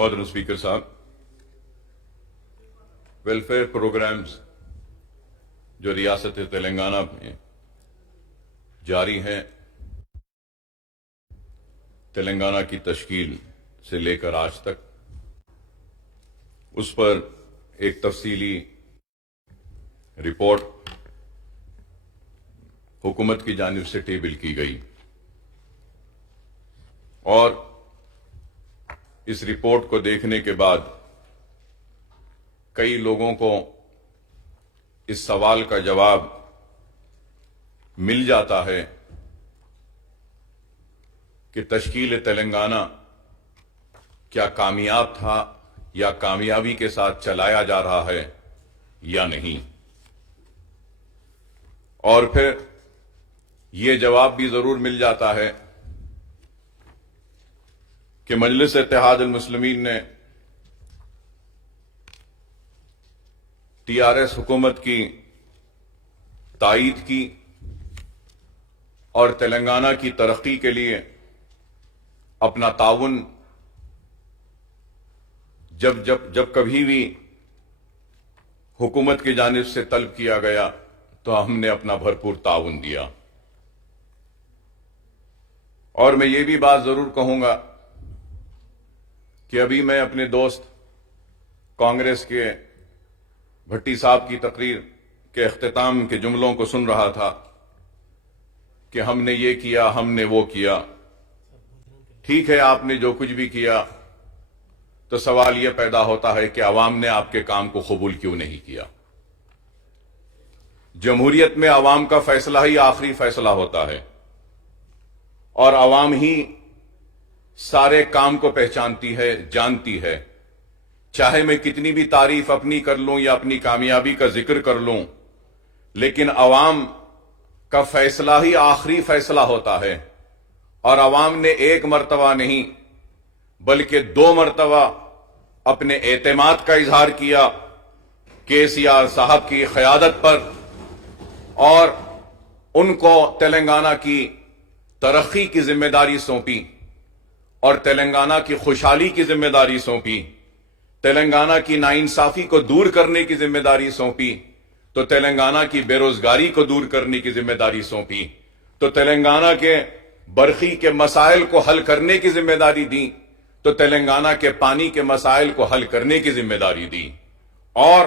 محترم اسپیکر صاحب، welfare programmes جو ریاست تلنگانہ میں جاری ہیں، تلنگانہ کی تشکیل سے لے کر آج تک، اس پر ایک تفصیلی رپورٹ حکومت کی جانب سے ٹیبل کی گئی اور اس رپورٹ کو دیکھنے کے بعد کئی لوگوں کو اس سوال کا جواب مل جاتا ہے کہ تشکیل تلنگانہ کیا کامیاب تھا یا کامیابی کے ساتھ چلایا جا رہا ہے یا نہیں، اور پھر یہ جواب بھی ضرور مل جاتا ہے کہ مجلس اتحاد المسلمین نے TRS حکومت کی تائید کی اور تلنگانہ کی ترقی کے لیے اپنا تعاون جب کبھی بھی حکومت کی جانب سے طلب کیا گیا تو ہم نے اپنا بھرپور تعاون دیا۔ اور میں یہ بھی بات ضرور کہوں گا کہ ابھی میں اپنے دوست کانگریس کے بھٹی صاحب کی تقریر کے اختتام کے جملوں کو سن رہا تھا کہ ہم نے یہ کیا، ہم نے وہ کیا۔ ٹھیک ہے، آپ نے جو کچھ بھی کیا، تو سوال یہ پیدا ہوتا ہے کہ عوام نے آپ کے کام کو قبول کیوں نہیں کیا؟ جمہوریت میں عوام کا فیصلہ ہی آخری فیصلہ ہوتا ہے اور عوام ہی سارے کام کو پہچانتی ہے، جانتی ہے۔ چاہے میں کتنی بھی تعریف اپنی کر لوں یا اپنی کامیابی کا ذکر کر لوں، لیکن عوام کا فیصلہ ہی آخری فیصلہ ہوتا ہے، اور عوام نے ایک مرتبہ نہیں بلکہ 2 مرتبہ اپنے اعتماد کا اظہار کیا KCR صاحب کی قیادت پر، اور ان کو تلنگانہ کی ترقی کی ذمہ داری سونپی اور تلنگانہ کی خوشحالی کی ذمہ داری سونپی، تلنگانہ کی ناانصافی کو دور کرنے کی ذمہ داری سونپی، تو تلنگانہ کی بے روزگاری کو دور کرنے کی ذمہ داری سونپی، تو تلنگانہ کے برقی کے مسائل کو حل کرنے کی ذمہ داری دی، تو تلنگانہ کے پانی کے مسائل کو حل کرنے کی ذمہ داری دی۔ اور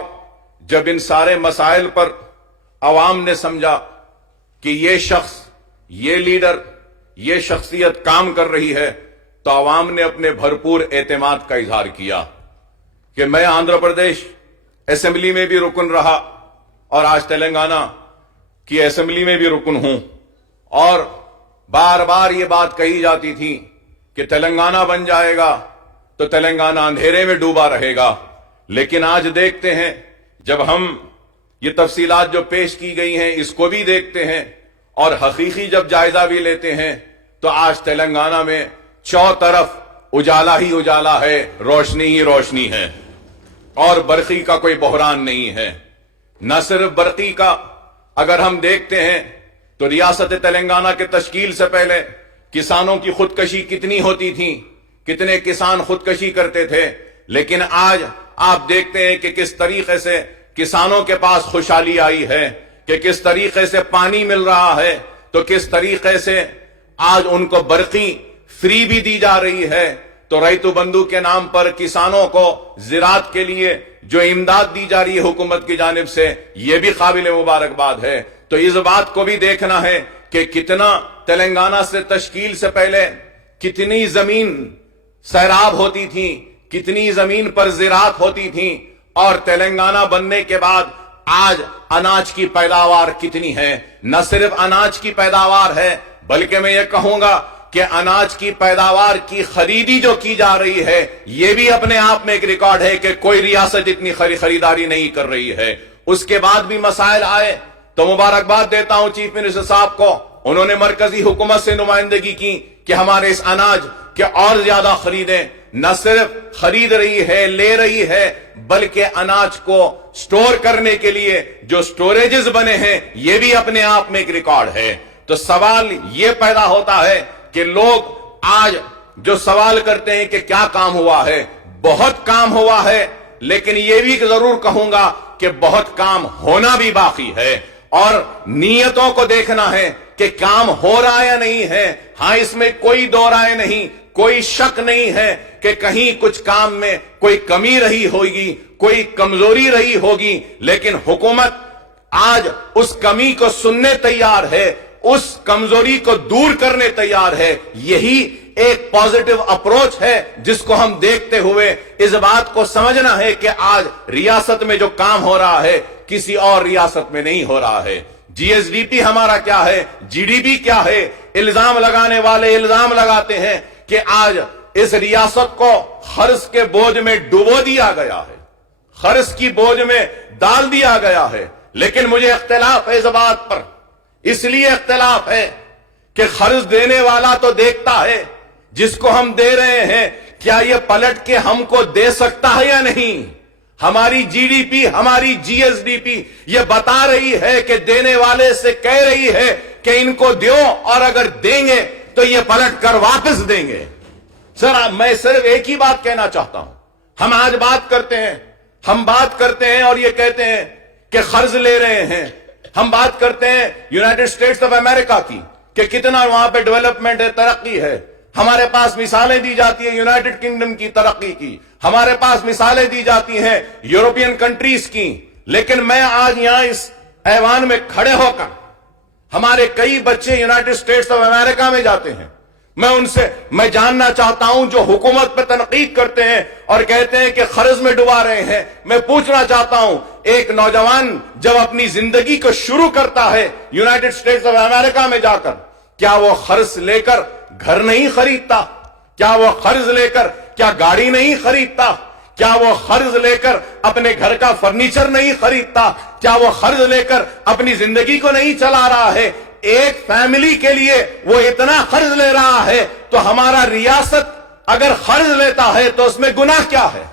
جب ان سارے مسائل پر عوام نے سمجھا کہ یہ شخص، یہ لیڈر، یہ شخصیت کام کر رہی ہے، تو عوام نے اپنے بھرپور اعتماد کا اظہار کیا کہ میں آندھرا پردیش اسمبلی میں بھی رکن رہا اور آج تلنگانہ کی اسمبلی میں بھی رکن ہوں، اور بار بار یہ بات کہی جاتی تھی کہ تلنگانہ بن جائے گا تو تلنگانہ اندھیرے میں ڈوبا رہے گا، لیکن آج دیکھتے ہیں جب ہم یہ تفصیلات جو پیش کی گئی ہیں اس کو بھی دیکھتے ہیں اور حقیقی جب جائزہ بھی لیتے ہیں، تو آج تلنگانہ میں چوں طرف اجالا ہی اجالا ہے، روشنی ہی روشنی ہے، اور برقی کا کوئی بحران نہیں ہے۔ نہ صرف برقی کا، اگر ہم دیکھتے ہیں تو ریاست تلنگانہ کے تشکیل سے پہلے کسانوں کی خودکشی کتنی ہوتی تھی، کتنے کسان خودکشی کرتے تھے، لیکن آج آپ دیکھتے ہیں کہ کس طریقے سے کسانوں کے پاس خوشحالی آئی ہے، کہ کس طریقے سے پانی مل رہا ہے، تو کس طریقے سے آج ان کو برقی فری بھی دی جا رہی ہے۔ تو ریتو بندھو کے نام پر کسانوں کو زراعت کے لیے جو امداد دی جا رہی ہے حکومت کی جانب سے، یہ بھی قابل مبارکباد ہے۔ تو اس بات کو بھی دیکھنا ہے کہ کتنا تلنگانہ سے تشکیل سے پہلے کتنی زمین سیراب ہوتی تھی، کتنی زمین پر زراعت ہوتی تھی، اور تلنگانہ بننے کے بعد آج اناج کی پیداوار کتنی ہے۔ نہ صرف اناج کی پیداوار ہے، بلکہ میں یہ کہوں گا کہ اناج کی پیداوار کی خریدی جو کی جا رہی ہے، یہ بھی اپنے آپ میں ایک ریکارڈ ہے کہ کوئی ریاست اتنی خریداری نہیں کر رہی ہے۔ اس کے بعد بھی مسائل آئے تو مبارکباد دیتا ہوں چیف منسٹر صاحب کو، انہوں نے مرکزی حکومت سے نمائندگی کی کہ ہمارے اس اناج کے اور زیادہ خریدیں۔ نہ صرف خرید رہی ہے، لے رہی ہے، بلکہ اناج کو سٹور کرنے کے لیے جو سٹوریجز بنے ہیں، یہ بھی اپنے آپ میں ایک ریکارڈ ہے۔ تو سوال یہ پیدا ہوتا ہے کہ لوگ آج جو سوال کرتے ہیں کہ کیا کام ہوا ہے، بہت کام ہوا ہے، لیکن یہ بھی ضرور کہوں گا کہ بہت کام ہونا بھی باقی ہے، اور نیتوں کو دیکھنا ہے کہ کام ہو رہا یا نہیں ہے۔ ہاں، اس میں کوئی دو رائے نہیں، کوئی شک نہیں ہے کہ کہیں کچھ کام میں کوئی کمی رہی ہوگی، کوئی کمزوری رہی ہوگی، لیکن حکومت آج اس کمی کو سننے تیار ہے، اس کمزوری کو دور کرنے تیار ہے۔ یہی ایک پازیٹو اپروچ ہے جس کو ہم دیکھتے ہوئے اس بات کو سمجھنا ہے کہ آج ریاست میں جو کام ہو رہا ہے کسی اور ریاست میں نہیں ہو رہا ہے۔ جی ایس ڈی پی ہمارا کیا ہے، جی ڈی پی کیا ہے؟ الزام لگانے والے الزام لگاتے ہیں کہ آج اس ریاست کو قرض کے بوجھ میں ڈبو دیا گیا ہے، قرض کی بوجھ میں ڈال دیا گیا ہے، لیکن مجھے اختلاف ہے اس بات پر۔ اس لیے اختلاف ہے کہ قرض دینے والا تو دیکھتا ہے جس کو ہم دے رہے ہیں کیا یہ پلٹ کے ہم کو دے سکتا ہے یا نہیں۔ ہماری جی ڈی پی، ہماری جی ایس ڈی پی یہ بتا رہی ہے کہ دینے والے سے کہہ رہی ہے کہ ان کو دیو، اور اگر دیں گے تو یہ پلٹ کر واپس دیں گے۔ سر، میں صرف ایک ہی بات کہنا چاہتا ہوں۔ ہم آج بات کرتے ہیں اور یہ کہتے ہیں کہ قرض لے رہے ہیں، ہم بات کرتے ہیں یونائٹڈ اسٹیٹس آف امریکہ کی کہ کتنا وہاں پہ ڈیولپمنٹ ہے، ترقی ہے۔ ہمارے پاس مثالیں دی جاتی ہیں یونائٹڈ کنگڈم کی ترقی کی، ہمارے پاس مثالیں دی جاتی ہیں یورپین کنٹریز کی، لیکن میں آج یہاں اس ایوان میں کھڑے ہو کر، ہمارے کئی بچے یونائٹڈ اسٹیٹس آف امریکہ میں جاتے ہیں، میں جاننا چاہتا ہوں جو حکومت پہ تنقید کرتے ہیں اور کہتے ہیں کہ قرض میں ڈبا رہے ہیں، میں پوچھنا چاہتا ہوں ایک نوجوان جب اپنی زندگی کو شروع کرتا ہے یونائٹڈ اسٹیٹس آف امریکہ میں جا کر، کیا وہ قرض لے کر گھر نہیں خریدتا؟ کیا وہ قرض لے کر کیا گاڑی نہیں خریدتا؟ کیا وہ قرض لے کر اپنے گھر کا فرنیچر نہیں خریدتا؟ کیا وہ قرض لے کر اپنی زندگی کو نہیں چلا رہا ہے؟ ایک فیملی کے لیے وہ اتنا قرض لے رہا ہے، تو ہمارا ریاست اگر قرض لیتا ہے تو اس میں گناہ کیا ہے؟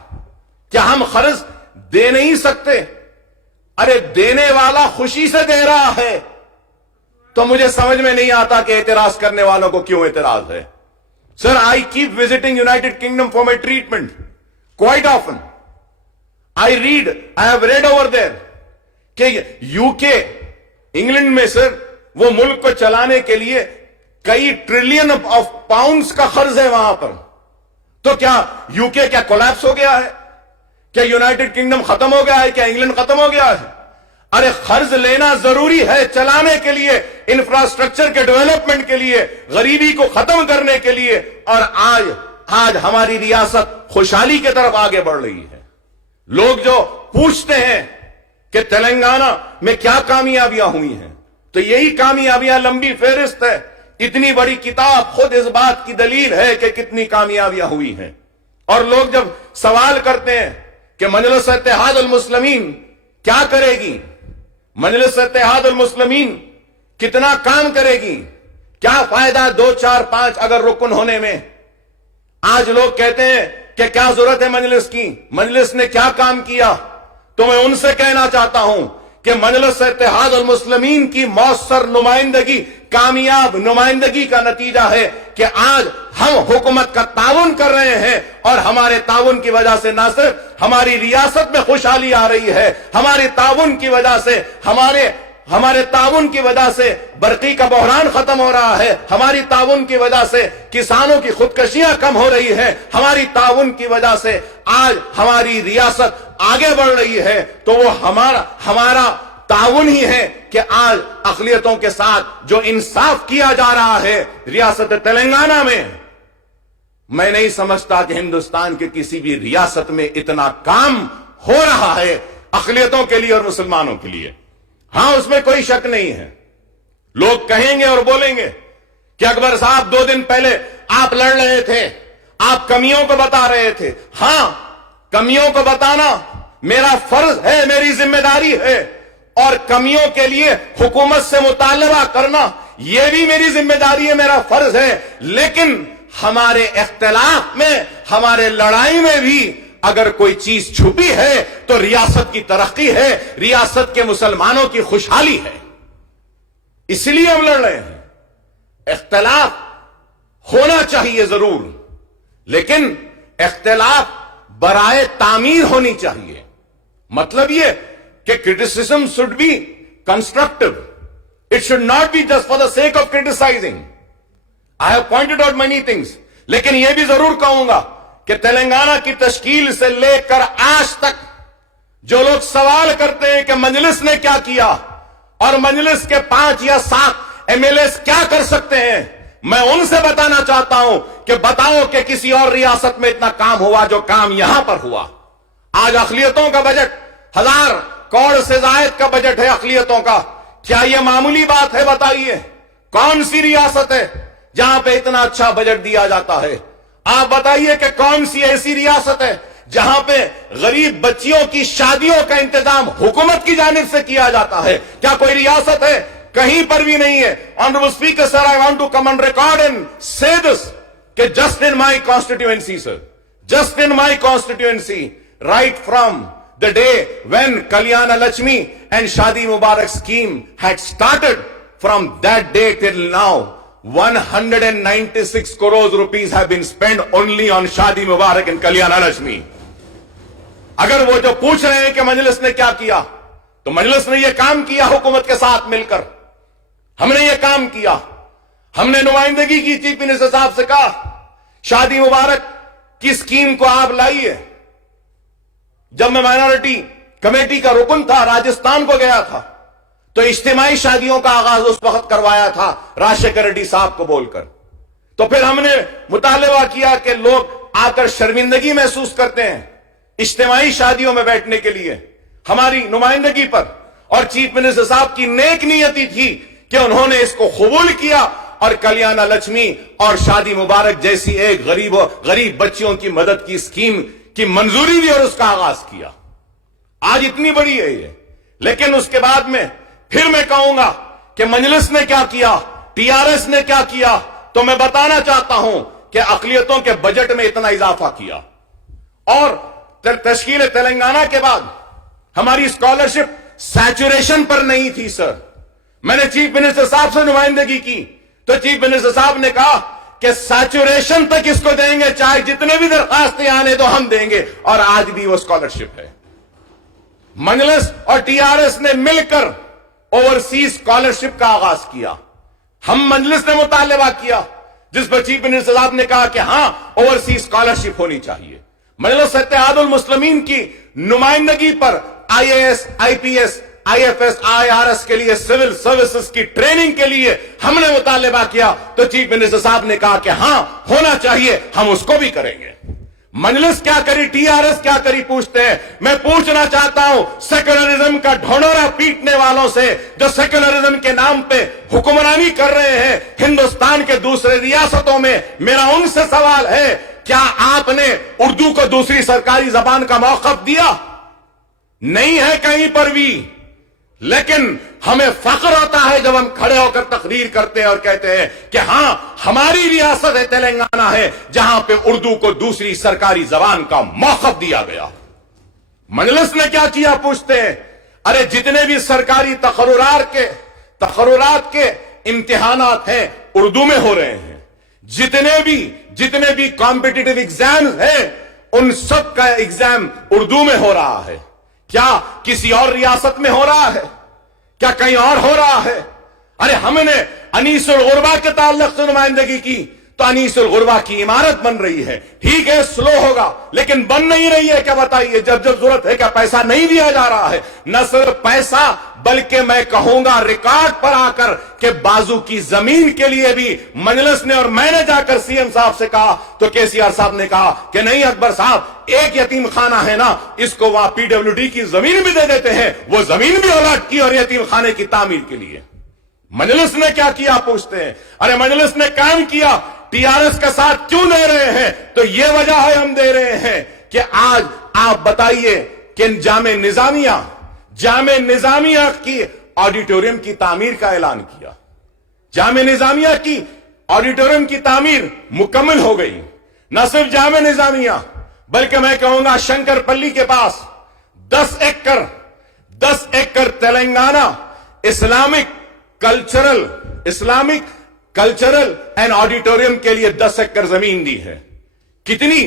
کیا ہم قرض دے نہیں سکتے؟ ارے دینے والا خوشی سے دے رہا ہے، تو مجھے سمجھ میں نہیں آتا کہ اعتراض کرنے والوں کو کیوں اعتراض ہے۔ Sir, I keep visiting United Kingdom for my treatment quite often. I have read over there کہ UK، انگلینڈ میں سر وہ ملک کو چلانے کے لیے کئی ٹریلین آف پاؤنڈز کا قرض ہے وہاں پر۔ تو کیا UK کیا کولیپس ہو گیا ہے؟ کیا یونائٹڈ کنگڈم ختم ہو گیا ہے؟ کیا انگلینڈ ختم ہو گیا ہے؟ ارے قرض لینا ضروری ہے چلانے کے لیے، انفراسٹرکچر کے ڈیولپمنٹ کے لیے، غریبی کو ختم کرنے کے لیے، اور آج ہماری ریاست خوشحالی کی طرف آگے بڑھ رہی ہے۔ لوگ جو پوچھتے ہیں کہ تلنگانہ میں کیا کامیابیاں ہوئی ہیں، تو یہی کامیابیاں لمبی فہرست ہے، اتنی بڑی کتاب خود اس بات کی دلیل ہے کہ کتنی کامیابیاں ہوئی ہیں۔ اور لوگ جب سوال کرتے ہیں کہ مجلس اتحاد المسلمین کیا کرے گی، مجلس اتحاد المسلمین کتنا کام کرے گی، کیا فائدہ 2 4 5 اگر رکن ہونے میں؟ آج لوگ کہتے ہیں کہ کیا ضرورت ہے مجلس کی، مجلس نے کیا کام کیا؟ تو میں ان سے کہنا چاہتا ہوں کہ مجلس اتحاد المسلمین کی مؤثر نمائندگی، کامیاب نمائندگی کا نتیجہ ہے کہ آج ہم حکومت کا تعاون کر رہے ہیں، اور ہمارے تعاون کی وجہ سے نہ صرف ہماری ریاست میں خوشحالی آ رہی ہے، ہمارے تعاون کی وجہ سے ہمارے تعاون کی وجہ سے برقی کا بحران ختم ہو رہا ہے، ہماری تعاون کی وجہ سے کسانوں کی خودکشیاں کم ہو رہی ہیں، ہماری تعاون کی وجہ سے آج ہماری ریاست آگے بڑھ رہی ہے۔ تو وہ ہمارا تعاون ہی ہے کہ آج اقلیتوں کے ساتھ جو انصاف کیا جا رہا ہے ریاست تلنگانہ میں، میں نہیں سمجھتا کہ ہندوستان کے کسی بھی ریاست میں اتنا کام ہو رہا ہے اقلیتوں کے لیے اور مسلمانوں کے لیے۔ ہاں، اس میں کوئی شک نہیں ہے۔ لوگ کہیں گے اور بولیں گے کہ اکبر صاحب 2 دن پہلے آپ لڑ رہے تھے، آپ کمیوں کو بتا رہے تھے۔ ہاں، کمیوں کو بتانا میرا فرض ہے، میری ذمہ داری ہے، اور کمیوں کے لیے حکومت سے مطالبہ کرنا یہ بھی میری ذمہ داری ہے، میرا فرض ہے۔ لیکن ہمارے اختلاف میں، ہمارے لڑائی میں بھی اگر کوئی چیز چھپی ہے تو ریاست کی ترقی ہے، ریاست کے مسلمانوں کی خوشحالی ہے۔ اس لیے ہم لڑ رہے ہیں۔ اختلاف ہونا چاہیے ضرور، لیکن اختلاف برائے تعمیر ہونی چاہیے. مطلب یہ کہ criticism should be constructive. It should not be just for the sake of criticizing. I have pointed out many things. لیکن یہ بھی ضرور کہوں گا کہ تلنگانہ کی تشکیل سے لے کر آج تک جو لوگ سوال کرتے ہیں کہ مجلس نے کیا کیا اور مجلس کے 5 یا 7 MLAs کیا کر سکتے ہیں، میں ان سے بتانا چاہتا ہوں کہ بتاؤ کہ کسی اور ریاست میں اتنا کام ہوا جو کام یہاں پر ہوا. آج اقلیتوں کا بجٹ 1000 کروڑ سے زائد کا بجٹ ہے اقلیتوں کا. کیا یہ معمولی بات ہے؟ بتائیے کون سی ریاست ہے جہاں پہ اتنا اچھا بجٹ دیا جاتا ہے؟ آپ بتائیے کہ کون سی ایسی ریاست ہے جہاں پہ غریب بچیوں کی شادیوں کا انتظام حکومت کی جانب سے کیا جاتا ہے؟ کیا کوئی ریاست ہے؟ کہیں پر بھی نہیں ہے. Honorable Speaker sir, I want to come on record and say this کہ just in my constituency sir, just in my constituency, right from the day when Kalyana Lakshmi and Shadi Mubarak scheme had started, from that day till now 196 crores rupees have been spent only on Shadi Mubarak and Kalyana Lakshmi. اگر وہ جو پوچھ رہے ہیں کہ مجلس نے کیا کیا، تو مجلس نے یہ کام کیا حکومت کے ساتھ مل کر. ہم نے یہ کام کیا. ہم نے نمائندگی کی چیف منسٹر صاحب سے کہا شادی مبارک کی اسکیم کو آپ لائیے. جب میں مائنورٹی کمیٹی کا رکن تھا، راجستھان کو گیا تھا، تو اجتماعی شادیوں کا آغاز اس وقت کروایا تھا راجشیکھر ریڈی صاحب کو بول کر. تو پھر ہم نے مطالبہ کیا کہ لوگ آ کر شرمندگی محسوس کرتے ہیں اجتماعی شادیوں میں بیٹھنے کے لیے ہماری نمائندگی پر، اور چیف منسٹر صاحب کی نیک نیتی تھی کہ انہوں نے اس کو قبول کیا اور کلیانہ لکشمی اور شادی مبارک جیسی ایک غریب بچیوں کی مدد کی اسکیم کی منظوری دی اور اس کا آغاز کیا. آج اتنی بڑی ہے یہ. لیکن اس کے بعد میں پھر میں کہوں گا کہ مجلس نے کیا کیا، TRS نے کیا کیا، تو میں بتانا چاہتا ہوں کہ اقلیتوں کے بجٹ میں اتنا اضافہ کیا. اور تشکیل تلنگانہ کے بعد ہماری اسکالرشپ سیچوریشن پر نہیں تھی سر. میں نے چیف منسٹر صاحب سے نمائندگی کی تو چیف منسٹر صاحب نے کہا کہ سیچوریشن تک اس کو دیں گے، چاہے جتنے بھی درخواستیں آنے تو ہم دیں گے، اور آج بھی وہ اسکالرشپ ہے. مجلس اور TRS نے مل کر اوورسیز اسکالرشپ کا آغاز کیا. ہم مجلس نے مطالبہ کیا جس پر چیف منسٹر صاحب نے کہا کہ ہاں اوورسیز اسکالرشپ ہونی چاہیے. مجلس اتحاد المسلمین کی نمائندگی پر IAS, IPS, IFS, IRS کے لیے سول سروسز کی ٹریننگ کے لیے ہم نے مطالبہ کیا تو چیف منسٹر صاحب نے کہا کہ ہاں ہونا چاہیے، ہم اس کو بھی کریں گے. مجلس کیا کری، TRS کیا کری، پوچھتے ہیں. میں پوچھنا چاہتا ہوں سیکولرزم کا ڈھونڈورا پیٹنے والوں سے جو سیکولرزم کے نام پہ حکمرانی کر رہے ہیں ہندوستان کے دوسرے ریاستوں میں، میرا ان سے سوال ہے کیا آپ نے اردو کو دوسری سرکاری زبان کا موقف دیا؟ نہیں ہے کہیں پر بھی. لیکن ہمیں فخر ہوتا ہے جب ہم کھڑے ہو کر تقریر کرتے ہیں اور کہتے ہیں کہ ہاں ہماری ریاست ہے تلنگانہ ہے جہاں پہ اردو کو دوسری سرکاری زبان کا موقف دیا گیا. مجلس نے کیا کیا پوچھتے ہیں. ارے جتنے بھی سرکاری تقررات کے امتحانات ہیں اردو میں ہو رہے ہیں. جتنے بھی کمپٹیٹیو ایگزامز ہیں ان سب کا ایگزام اردو میں ہو رہا ہے. کیا کسی اور ریاست میں ہو رہا ہے؟ کیا کہیں اور ہو رہا ہے؟ ارے ہم نے انیس الغربا کے تعلق سے نمائندگی کی تو انیس الغربا کی عمارت بن رہی ہے. ٹھیک ہے سلو ہوگا لیکن بن نہیں رہی ہے. کیا بتائیے جب ضرورت ہے کیا پیسہ نہیں دیا جا رہا ہے؟ نہ صرف پیسہ بلکہ میں کہوں گا ریکارڈ پر آ کر کہ بازو کی زمین کے لیے بھی مجلس نے اور میں نے جا کر CM صاحب سے کہا تو KCR صاحب نے کہا کہ نہیں اکبر صاحب ایک یتیم خانہ ہے نا اس کو وہاں PWD کی زمین بھی دے دیتے ہیں. وہ زمین بھی الاٹ کی اور یتیم خانے کی تعمیر کے لیے. مجلس نے کیا کیا پوچھتے ہیں. ارے مجلس نے کام کیا. TRS کا ساتھ کیوں دے رہے ہیں؟ تو یہ وجہ ہے ہم دے رہے ہیں کہ آج آپ بتائیے کہ جامع نظامیہ کی آڈیٹوریم کی تعمیر کا اعلان کیا. جامع نظامیہ کی آڈیٹوریم کی تعمیر مکمل ہو گئی. نہ صرف جامع نظامیہ بلکہ میں کہوں گا شنکر پلی کے پاس 10 ایکڑ Telangana Islamic cultural and auditorium کے لیے 10 ایکڑ زمین دی ہے. کتنی؟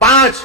5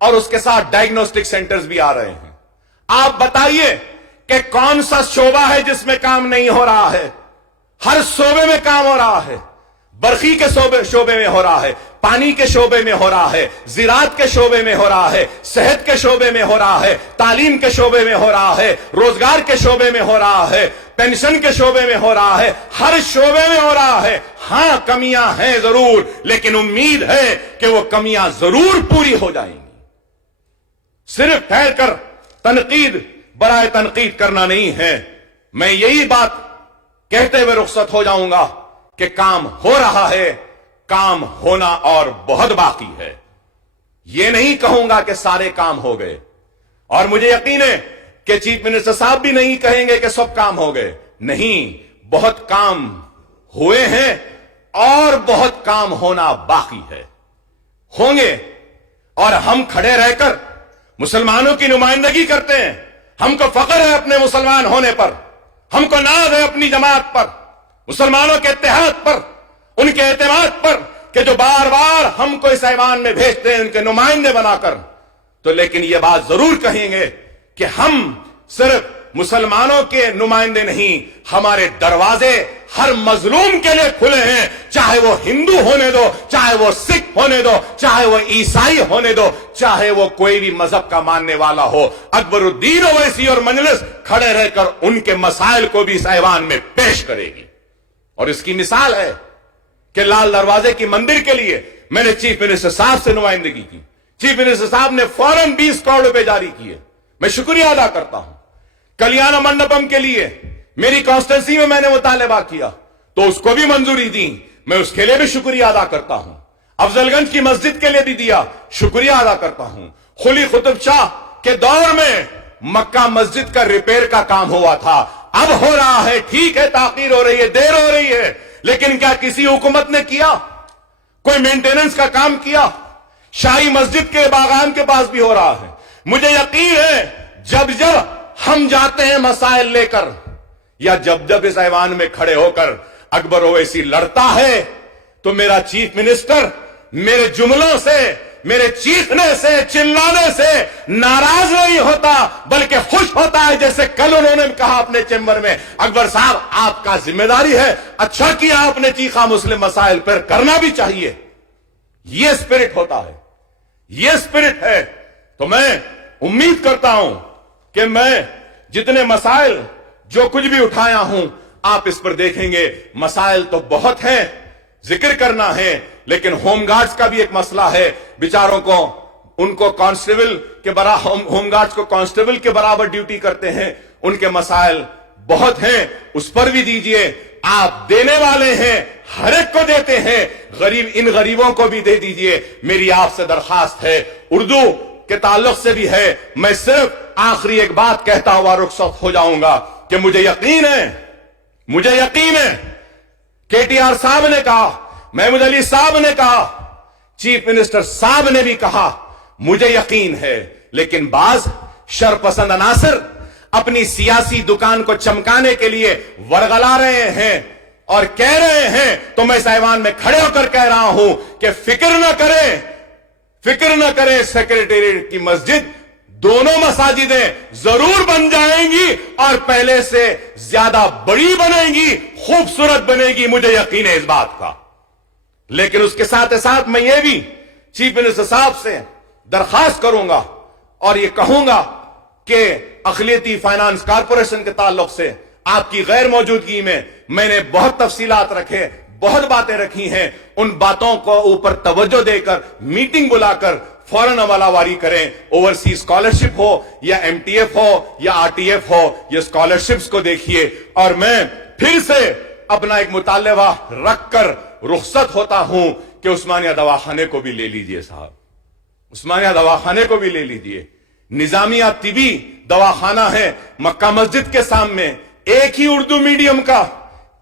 اور اس کے ساتھ ڈائگنوسٹک سینٹرز بھی آ رہے ہیں. آپ بتائیے کہ کون سا شعبہ ہے جس میں کام نہیں ہو رہا ہے؟ ہر شعبے میں کام ہو رہا ہے. برقی کے شعبے میں ہو رہا ہے، پانی کے شعبے میں ہو رہا ہے، زراعت کے شعبے میں ہو رہا ہے، صحت کے شعبے میں ہو رہا ہے، تعلیم کے شعبے میں ہو رہا ہے، روزگار کے شعبے میں ہو رہا ہے، پینشن کے شعبے میں ہو رہا ہے، ہر شعبے میں ہو رہا ہے. ہاں کمیاں ہیں ضرور، لیکن امید ہے کہ وہ کمیاں ضرور پوری ہو جائیں گی. صرف ٹھہر کر تنقید برائے تنقید کرنا نہیں ہے. میں یہی بات کہتے ہوئے رخصت ہو جاؤں گا کہ کام ہو رہا ہے، کام ہونا اور بہت باقی ہے. یہ نہیں کہوں گا کہ سارے کام ہو گئے، اور مجھے یقین ہے کہ چیف منسٹر صاحب بھی نہیں کہیں گے کہ سب کام ہو گئے. نہیں، بہت کام ہوئے ہیں اور بہت کام ہونا باقی ہے. ہوں گے، اور ہم کھڑے رہ کر مسلمانوں کی نمائندگی کرتے ہیں. ہم کو فخر ہے اپنے مسلمان ہونے پر، ہم کو ناز ہے اپنی جماعت پر، مسلمانوں کے اتحاد پر، ان کے اعتماد پر کہ جو بار بار ہم کو اس ایوان میں بھیجتے ہیں ان کے نمائندے بنا کر. تو لیکن یہ بات ضرور کہیں گے کہ ہم صرف مسلمانوں کے نمائندے نہیں، ہمارے دروازے ہر مظلوم کے لیے کھلے ہیں، چاہے وہ ہندو ہونے دو، چاہے وہ سکھ ہونے دو، چاہے وہ عیسائی ہونے دو، چاہے وہ کوئی بھی مذہب کا ماننے والا ہو. اکبر الدین اویسی اور مجلس کھڑے رہ کر ان کے مسائل کو بھی اس ایوان میں پیش کرے گی. اور اس کی مثال ہے کہ لال دروازے کی مندر کے لیے میں نے چیف منسٹر صاحب سے نمائندگی کی. چیف منسٹر صاحب نے فوراً 20 کروڑ روپے جاری کیے. میں شکریہ ادا کرتا ہوں. کلیانہ منڈپم کے لیے میری کانسٹیٹنسی میں میں نے مطالبہ کیا تو اس کو بھی منظوری دی، میں اس کے لیے بھی شکریہ ادا کرتا ہوں. افضل گنج کی مسجد کے لیے بھی دیا، شکریہ ادا کرتا ہوں. قلی قطب شاہ کے دور میں مکہ مسجد کا ریپیئر کا کام ہوا تھا، اب ہو رہا ہے. ٹھیک ہے، تاخیر ہو رہی ہے، دیر ہو رہی ہے، لیکن کیا کسی حکومت نے کیا؟ کوئی مینٹیننس کا کام کیا؟ شاہی مسجد کے باغان کے پاس بھی ہو رہا ہے. مجھے یقین ہے جب ہم جاتے ہیں مسائل لے کر، یا جب اس ایوان میں کھڑے ہو کر اکبر اویسی لڑتا ہے، تو میرا چیف منسٹر میرے جملوں سے، میرے چیخنے سے، چلانے سے ناراض نہیں ہوتا، بلکہ خوش ہوتا ہے. جیسے کل انہوں نے کہا اپنے چیمبر میں، اکبر صاحب آپ کا ذمہ داری ہے، اچھا کیا آپ نے چیخا، مسلم مسائل پر کرنا بھی چاہیے. یہ اسپرٹ ہوتا ہے، یہ اسپرٹ ہے. تو میں امید کرتا ہوں کہ میں جتنے مسائل جو کچھ بھی اٹھایا ہوں آپ اس پر دیکھیں گے. مسائل تو بہت ہیں، ذکر کرنا ہے، لیکن ہوم گارڈز کا بھی ایک مسئلہ ہے. بیچاروں کو، ان کو کانسٹیبل کے برابر، ہوم گارڈز کو کانسٹیبل کے برابر ڈیوٹی کرتے ہیں، ان کے مسائل بہت ہیں، اس پر بھی دیجئے. آپ دینے والے ہیں، ہر ایک کو دیتے ہیں، ان غریبوں کو بھی دے دیجئے. میری آپ سے درخواست ہے، اردو کے تعلق سے بھی ہے. میں صرف آخری ایک بات کہتا ہوا رخصت ہو جاؤں گا کہ مجھے یقین ہے کے ٹی آر صاحب نے کہا، محمود علی صاحب نے کہا، چیف منسٹر صاحب نے بھی کہا، مجھے یقین ہے. لیکن بعض شرپسند عناصر اپنی سیاسی دکان کو چمکانے کے لیے ورغلا رہے ہیں اور کہہ رہے ہیں، تو میں اس ایوان میں کھڑے ہو کر کہہ رہا ہوں کہ فکر نہ کریں سیکریٹریٹ کی مسجد، دونوں مساجدیں ضرور بن جائیں گی اور پہلے سے زیادہ بڑی بنیں گی، خوبصورت بنے گی، مجھے یقین ہے اس بات کا. لیکن اس کے ساتھ ساتھ میں یہ بھی چیف منسٹر صاحب سے درخواست کروں گا اور یہ کہوں گا کہ اقلیتی فائنانس کارپوریشن کے تعلق سے آپ کی غیر موجودگی میں میں نے بہت تفصیلات رکھے، بہت باتیں رکھی ہیں. ان باتوں کو اوپر توجہ دے کر میٹنگ بلا کر فوراً عملہ واری کریں. اوورسیز اسکالرشپ ہو یا ایم ٹی ایف ہو یا آر ٹی ایف ہو، یہ اسکالرشپس کو دیکھیے. اور میں پھر سے اپنا ایک مطالبہ رکھ کر رخصت ہوتا ہوں کہ عثمانیہ دواخانے کو بھی لے لیجئے صاحب، عثمانیہ دواخانے کو بھی لے لیجئے. نظامیہ طبی دواخانہ ہے مکہ مسجد کے سامنے، ایک ہی اردو میڈیم کا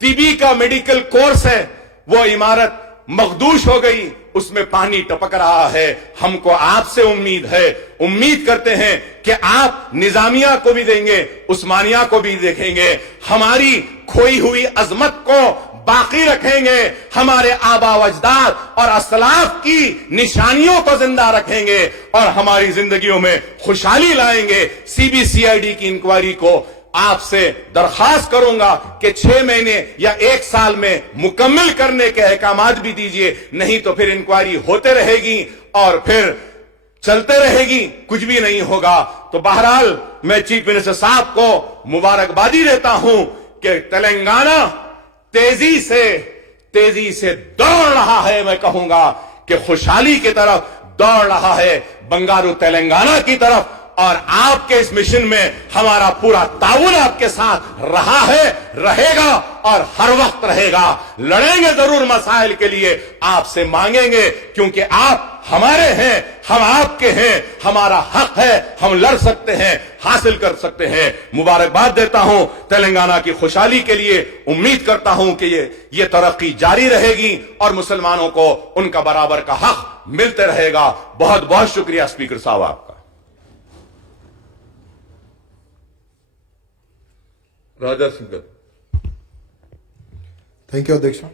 طبی کا میڈیکل کورس ہے. وہ عمارت مخدوش ہو گئی، اس میں پانی ٹپک رہا ہے. ہم کو آپ سے امید کرتے ہیں کہ آپ نظامیہ کو بھی دیں گے، عثمانیہ کو بھی دیکھیں گے. ہماری کھوئی ہوئی عظمت کو باقی رکھیں گے, ہمارے آبا و اجداد اور اسلاف کی نشانیوں کو زندہ رکھیں گے اور ہماری زندگیوں میں خوشحالی لائیں گے. C B C I D کی انکوائری کو آپ سے درخواست کروں گا کہ 6 مہینے یا 1 سال میں مکمل کرنے کے احکامات بھی دیجئے, نہیں تو پھر انکوائری ہوتے رہے گی اور پھر چلتے رہے گی, کچھ بھی نہیں ہوگا. تو بہرحال میں چیف منسٹر صاحب کو مبارکبادی دیتا ہوں کہ تلنگانہ تیزی سے دوڑ رہا ہے. میں کہوں گا کہ خوشحالی کی طرف دوڑ رہا ہے, بنگارو تلنگانہ کی طرف. اور آپ کے اس مشن میں ہمارا پورا تعاون آپ کے ساتھ رہا ہے, رہے گا اور ہر وقت رہے گا. لڑیں گے ضرور مسائل کے لیے, آپ سے مانگیں گے, کیونکہ آپ ہمارے ہیں, ہم آپ کے ہیں, ہمارا حق ہے, ہم لڑ سکتے ہیں, حاصل کر سکتے ہیں. مبارکباد دیتا ہوں تلنگانہ کی خوشحالی کے لیے. امید کرتا ہوں کہ یہ ترقی جاری رہے گی اور مسلمانوں کو ان کا برابر کا حق ملتے رہے گا. بہت بہت شکریہ اسپیکر صاحب آپ کا. راجا سنگر. Thank you, Adhyaksha.